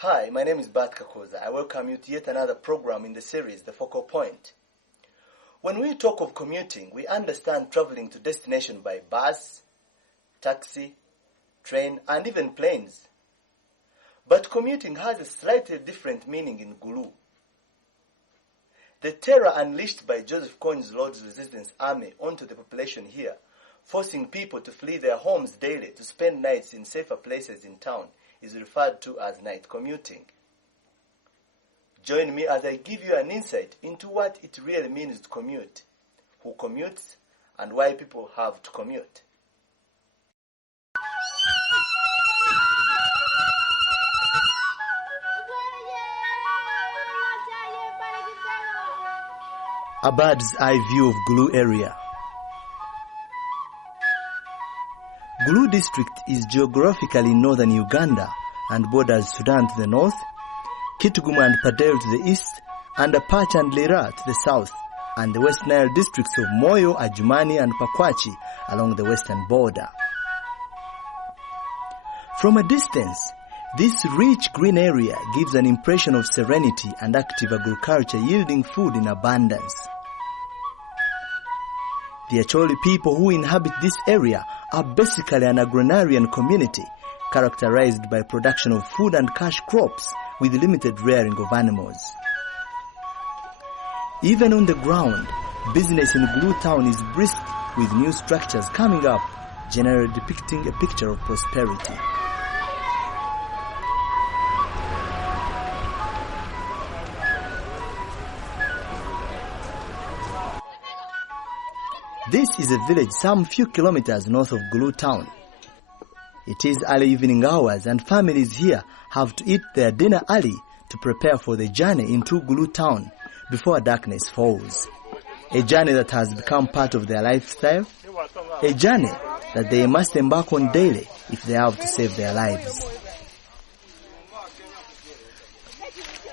Hi, my name is Bat Kakoza. I welcome you to yet another program in the series, The Focal Point. When we talk of commuting, we understand traveling to destination by bus, taxi, train, and even planes. But commuting has a slightly different meaning in Gulu. The terror unleashed by Joseph Kony's Lord's Resistance Army onto the population here, forcing people to flee their homes daily to spend nights in safer places in town, is referred to as night commuting. Join me as I give you an insight into what it really means to commute, who commutes, and why people have to commute. A bird's eye view of Gulu area. Gulu district is geographically in northern Uganda and borders Sudan to the north, Kitgum and Padel to the east, and Apache and Lira to the south, and the West Nile districts of Moyo, Adjumani and Pakwachi along the western border. From a distance, this rich green area gives an impression of serenity and active agriculture yielding food in abundance. The Acholi people who inhabit this area are basically an agrarian community characterized by production of food and cash crops with limited rearing of animals. Even on the ground, business in Gulu town is brisk with new structures coming up, generally depicting a picture of prosperity. This is a village some few kilometers north of Gulu town. It is early evening hours and families here have to eat their dinner early to prepare for the journey into Gulu town before darkness falls. A journey that has become part of their lifestyle, a journey that they must embark on daily if they have to save their lives.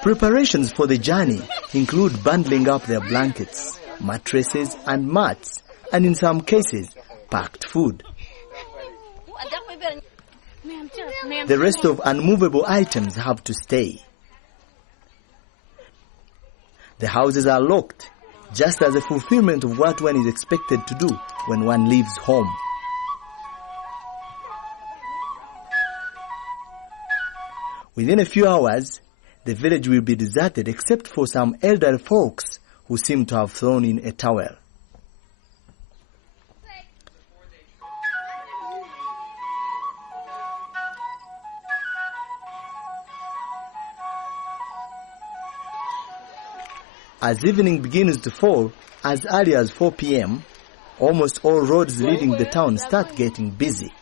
Preparations for the journey include bundling up their blankets, mattresses and mats, and in some cases, packed food. The rest of unmovable items have to stay. The houses are locked, just as a fulfillment of what one is expected to do when one leaves home. Within a few hours, the village will be deserted except for some elderly folks who seem to have thrown in a towel. As evening begins to fall, as early as 4 p.m., almost all roads leading the town start getting busy.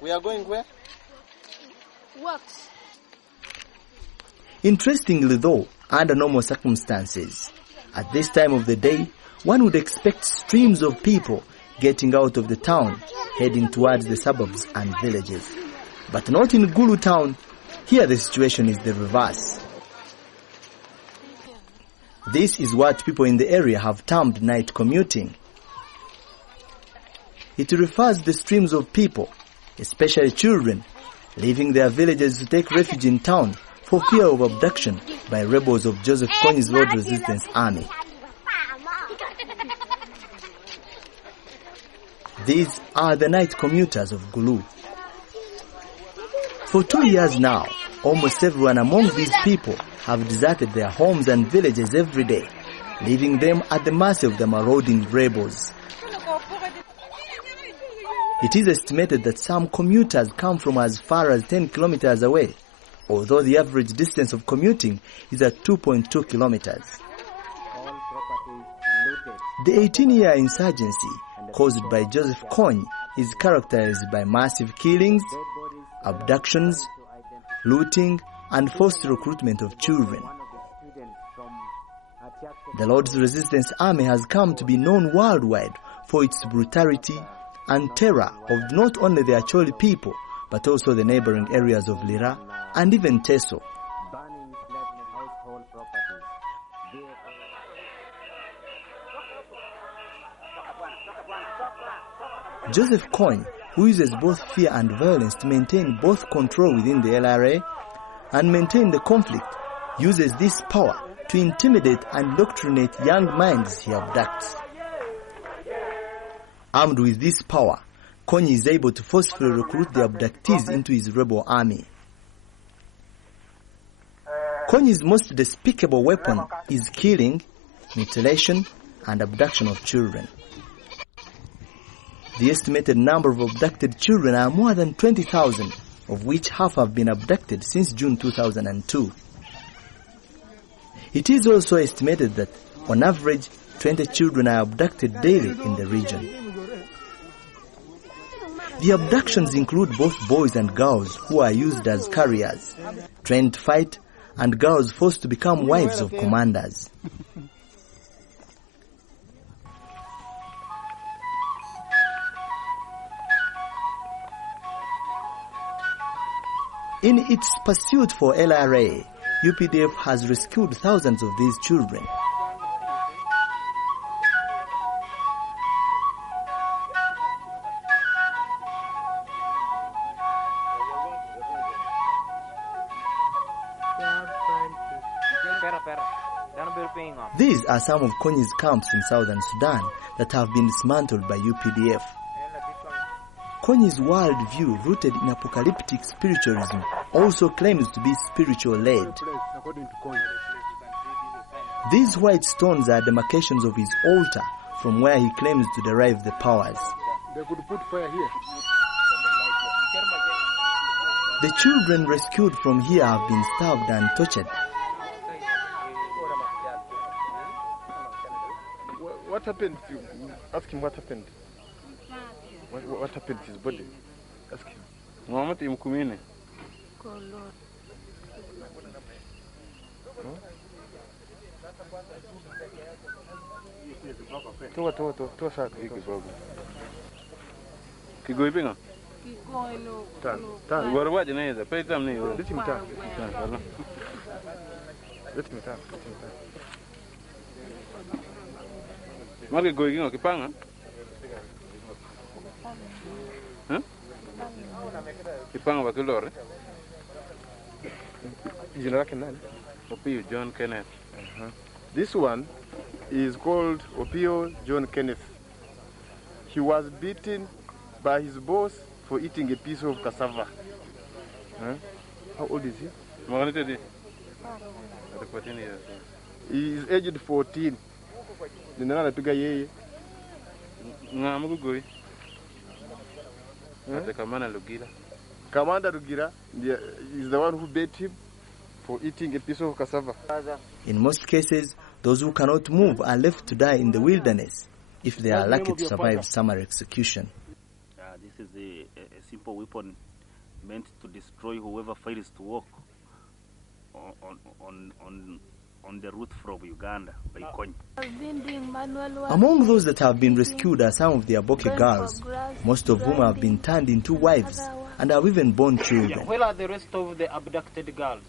We are going where? Interestingly though, under normal circumstances, at this time of the day, one would expect streams of people getting out of the town, heading towards the suburbs and villages. But not in Gulu town. Here the situation is the reverse. This is what people in the area have termed night commuting. It refers to the streams of people, especially children, leaving their villages to take refuge in town for fear of abduction by rebels of Joseph Kony's Lord's Resistance Army. These are the night commuters of Gulu. For 2 years now, almost everyone among these people have deserted their homes and villages every day, leaving them at the mercy of the marauding rebels. It is estimated that some commuters come from as far as 10 kilometers away, although the average distance of commuting is at 2.2 kilometers. The 18-year insurgency caused by Joseph Kony is characterized by massive killings, abductions, looting, and forced recruitment of children. The Lord's Resistance Army has come to be known worldwide for its brutality and terror of not only the Acholi people, but also the neighboring areas of Lira and even Teso. Joseph Kony, who uses both fear and violence to maintain both control within the LRA, and maintain the conflict, uses this power to intimidate and indoctrinate young minds he abducts. Armed with this power, Konyi is able to forcefully recruit the abductees into his rebel army. Konyi's most despicable weapon is killing, mutilation, and abduction of children. The estimated number of abducted children are more than 20,000, of which half have been abducted since June 2002. It is also estimated that, on average, 20 children are abducted daily in the region. The abductions include both boys and girls who are used as carriers, trained to fight, and girls forced to become wives of commanders. In its pursuit for LRA, UPDF has rescued thousands of these children. These are some of Konyi's camps in southern Sudan that have been dismantled by UPDF. Konyi's worldview, rooted in apocalyptic spiritualism, also claims to be spiritual-led. These white stones are demarcations of his altar from where he claims to derive the powers. They could put fire here. The children rescued from here have been starved and tortured. What happened? Ask him what happened. What happened to his body? Ask him. Mama timkumine. Toa saka hiki kidogo. Kigoi pinga? Kigoi no. Tan. Warwaje naweza. Pay time ni. Leti mtaa. Leti mtaa. Marke goi kingo kipanga? Kipanga wa kilore? Jina lake nani? Opio John Kenneth. This one is called Opio John Kenneth. He was beaten by his boss for eating a piece of cassava. How old is he? 14 years. He is aged 14. Nina anapiga yeye. Ngamugoi. Commander Rugira is the one who beat him for eating a piece of cassava. In most cases, those who cannot move are left to die in the wilderness if they are lucky to survive summary execution. This is a simple weapon meant to destroy whoever fails to walk on the route from Uganda by Konyi. Among those that have been rescued are some of the Aboke girls, most of whom have been turned into wives and have even born children. Where are the rest of the abducted girls?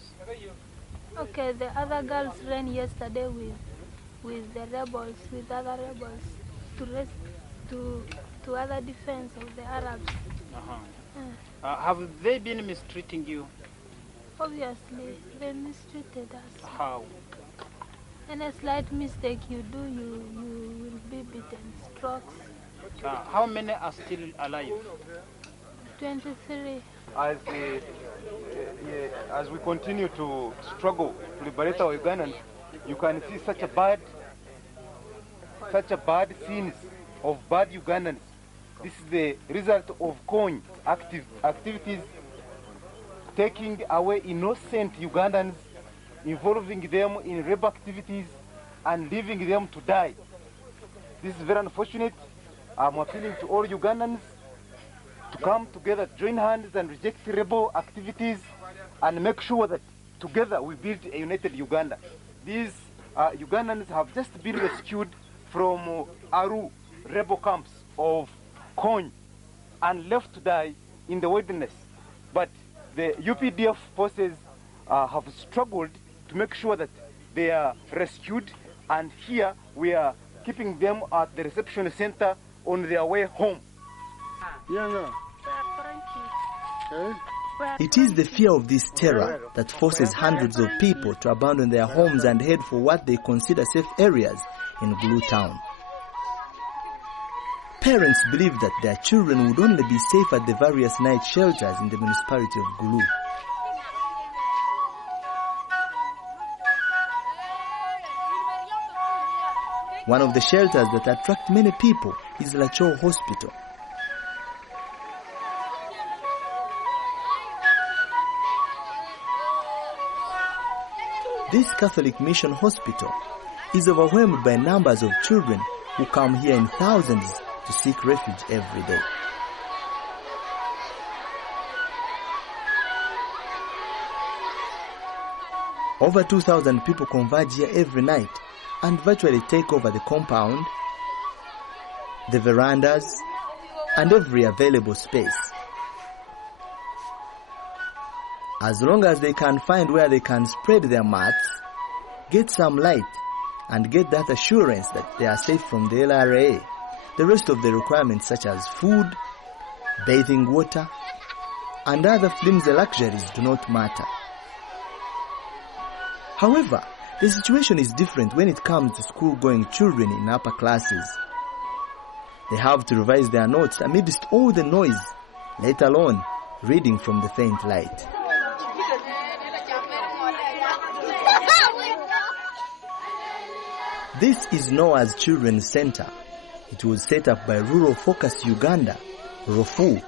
Okay, the other girls ran yesterday with the rebels, with other rebels, to other defense of the Arabs. Have they been mistreating you? Obviously, they mistreated us. How? Any slight mistake you do, you will be beaten. Strokes. How many are still alive? 23. As we continue to struggle to liberate our Ugandans, you can see such a bad scenes of bad Ugandans. This is the result of Konyi activities taking away innocent Ugandans, involving them in rebel activities and leaving them to die. This is very unfortunate. I'm appealing to all Ugandans to come together, join hands and reject rebel activities and make sure that together we build a united Uganda. These Ugandans have just been rescued from Aru rebel camps of Konyi and left to die in the wilderness. But the UPDF forces have struggled to make sure that they are rescued, and here we are keeping them at the reception center on their way home. Yeah. It is the fear of this terror that forces hundreds of people to abandon their homes and head for what they consider safe areas in Gulu town. Parents believe that their children would only be safe at the various night shelters in the municipality of Gulu. One of the shelters that attract many people is Lacho Hospital. This Catholic mission hospital is overwhelmed by numbers of children who come here in thousands to seek refuge every day. Over 2,000 people converge here every night and virtually take over the compound, the verandas, and every available space. As long as they can find where they can spread their mats, get some light, and get that assurance that they are safe from the LRA, the rest of the requirements such as food, bathing water, and other flimsy luxuries do not matter. However, the situation is different when it comes to school-going children in upper classes. They have to revise their notes amidst all the noise, let alone reading from the faint light. This is known as Children's Center. It was set up by Rural Focus Uganda, ROFU,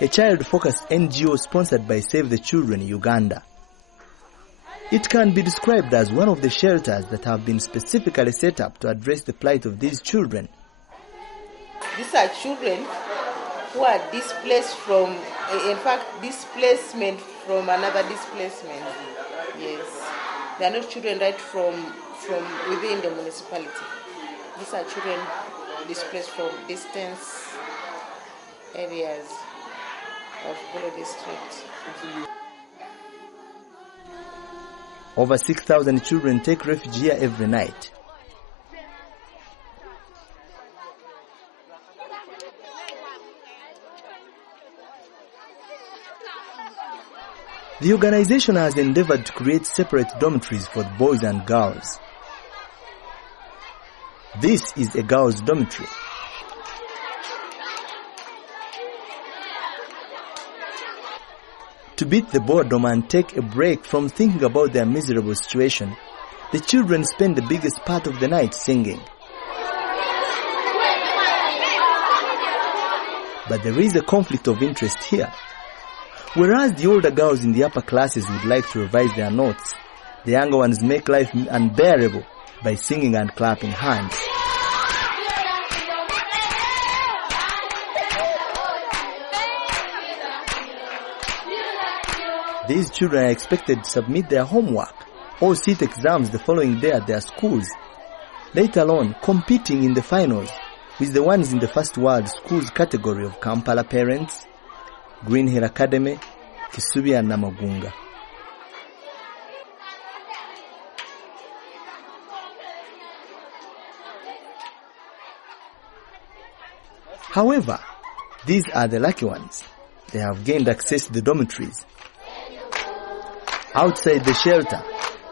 a child-focused NGO sponsored by Save the Children Uganda. It can be described as one of the shelters that have been specifically set up to address the plight of these children. These are children who are displaced from, in fact, displacement from another displacement. Yes. They are not children right from within the municipality. These are children displaced from distant areas of Gulu district. Over 6,000 children take refuge here every night. The organization has endeavored to create separate dormitories for the boys and girls. This is a girls' dormitory. To beat the boredom and take a break from thinking about their miserable situation, the children spend the biggest part of the night singing. But there is a conflict of interest here. Whereas the older girls in the upper classes would like to revise their notes, the younger ones make life unbearable by singing and clapping hands. These children are expected to submit their homework or sit exams the following day at their schools, let alone competing in the finals with the ones in the first world schools category of Kampala Parents, Green Hill Academy, Kisubi and Namagunga. However, these are the lucky ones. They have gained access to the dormitories. Outside the shelter,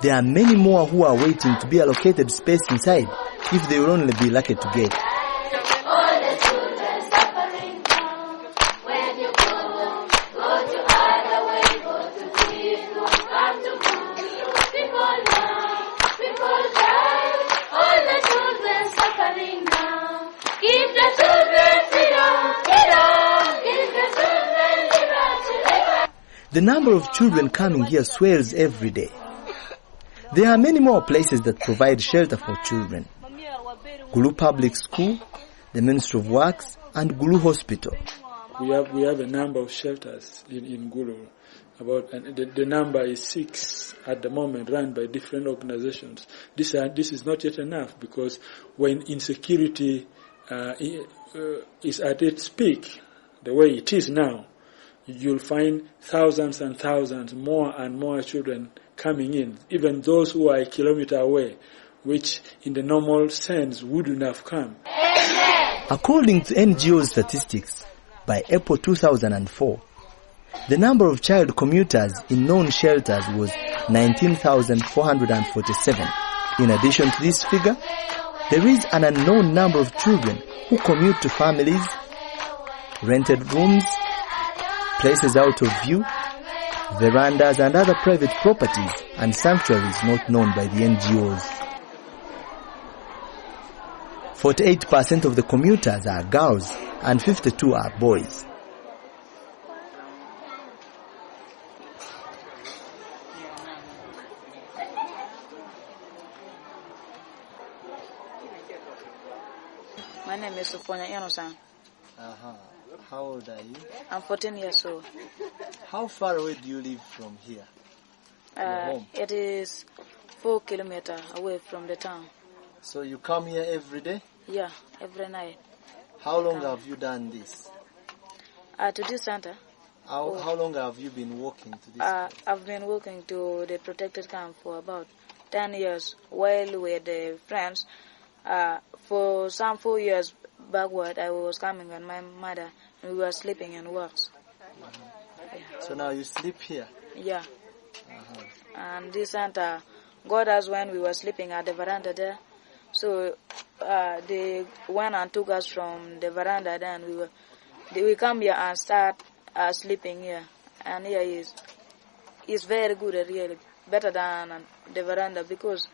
there are many more who are waiting to be allocated space inside if they will only be lucky to get. The number of children coming here swells every day. There are many more places that provide shelter for children. Gulu Public School, the Ministry of Works, and Gulu Hospital. We have a number of shelters in Gulu. The number is 6 at the moment, run by different organizations. This is not yet enough, because when insecurity is at its peak, the way it is now, you'll find thousands and thousands, more and more children coming in, even those who are a kilometer away, which in the normal sense wouldn't have come. According to NGO statistics, by April 2004, The number of child commuters in known shelters was 19,447. In addition to this figure, there is an unknown number of children who commute to families, rented rooms, places out of view, verandas and other private properties and sanctuaries not known by the NGOs. 48% of the commuters are girls and 52 are boys. My name is Sofonia Enosan. How old are you? I'm 14 years old. How far away do you live from here? Home? It is 4 kilometers away from the town. So you come here every day? Yeah, every night. How long have you done this? To this center. How long have you been walking to this place? I've been walking to the protected camp for about 10 years while with the friends. For some 4 years backward, I was coming with my mother and we were sleeping in works. So now you sleep here? Yeah. And this center got us when we were sleeping at the veranda there. So they went and took us from the veranda there, and we come here and start sleeping here. And here is very good, really better than the veranda, because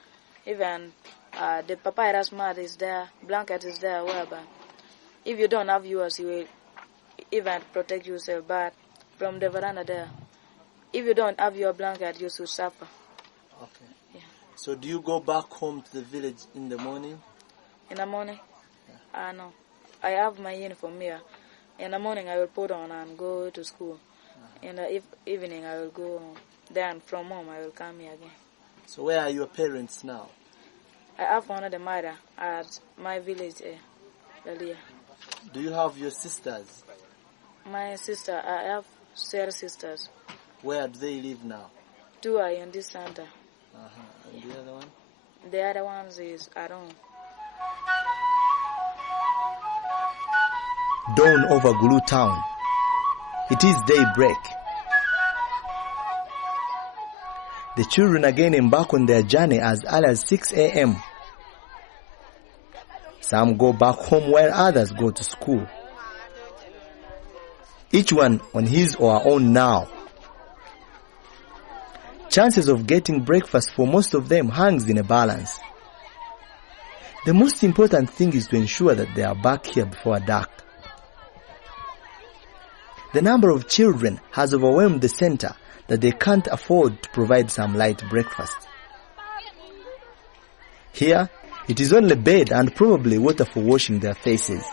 even the papyrus mat is there, blanket is there, whatever. If you don't have yours, you will even protect yourself. But from the veranda there, if you don't have your blanket, you should suffer. Okay. Yeah. So do you go back home to the village in the morning? In the morning? Yeah. No. I have my uniform here. In the morning, I will put on and go to school. In the evening, I will go home. Then from home, I will come here again. So where are your parents now? I have one of the mother at my village earlier. Do you have your sisters? My sister, I have 6 sisters. Where do they live now? 2 are in this center. And the other one? The other one is at home. Dawn over Gulu town. It is daybreak. The children again embark on their journey as early as 6 a.m. Some go back home while others go to school. Each one on his or her own now. Chances of getting breakfast for most of them hangs in a balance. The most important thing is to ensure that they are back here before dark. The number of children has overwhelmed the center that they can't afford to provide some light breakfast. Here, it is only bed and probably water for washing their faces.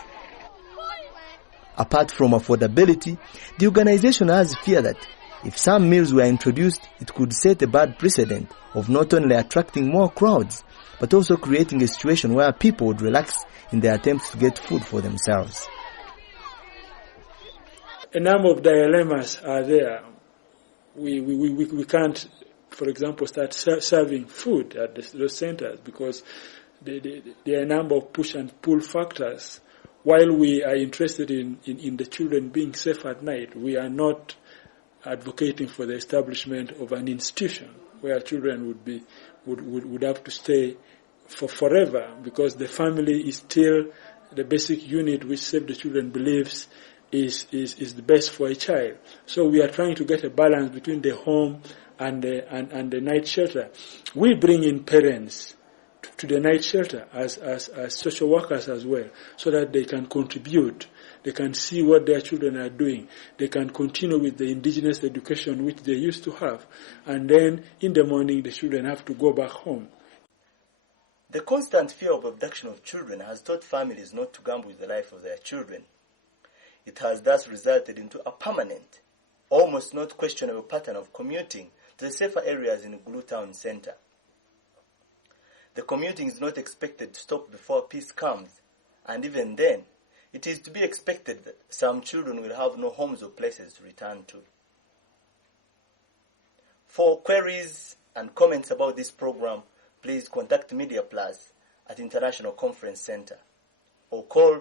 Apart from affordability, the organization has fear that if some meals were introduced, it could set a bad precedent of not only attracting more crowds, but also creating a situation where people would relax in their attempts to get food for themselves. A number of dilemmas are there. We can't, for example, start serving food at those centers because there are a number of push and pull factors. While we are interested in the children being safe at night, we are not advocating for the establishment of an institution where children would have to stay for forever, because the family is still the basic unit which Save the Children believes is the best for a child. So we are trying to get a balance between the home and the night shelter. We bring in parents to the night shelter as social workers as well, so that they can contribute. They can see what their children are doing. They can continue with the indigenous education which they used to have. And then in the morning, the children have to go back home. The constant fear of abduction of children has taught families not to gamble with the life of their children. It has thus resulted into a permanent, almost not questionable pattern of commuting to the safer areas in the Gulu town center. The commuting is not expected to stop before peace comes, and even then, it is to be expected that some children will have no homes or places to return to. For queries and comments about this program, please contact Media Plus at International Conference Center or call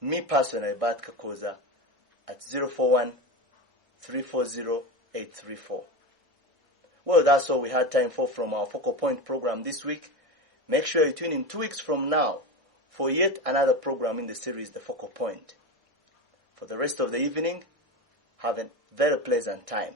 me personally, Bart Kakoza, at 041 340-834. Well, that's all we had time for from our Focal Point program this week. Make sure you tune in 2 weeks from now for yet another program in the series, The Focal Point. For the rest of the evening, have a very pleasant time.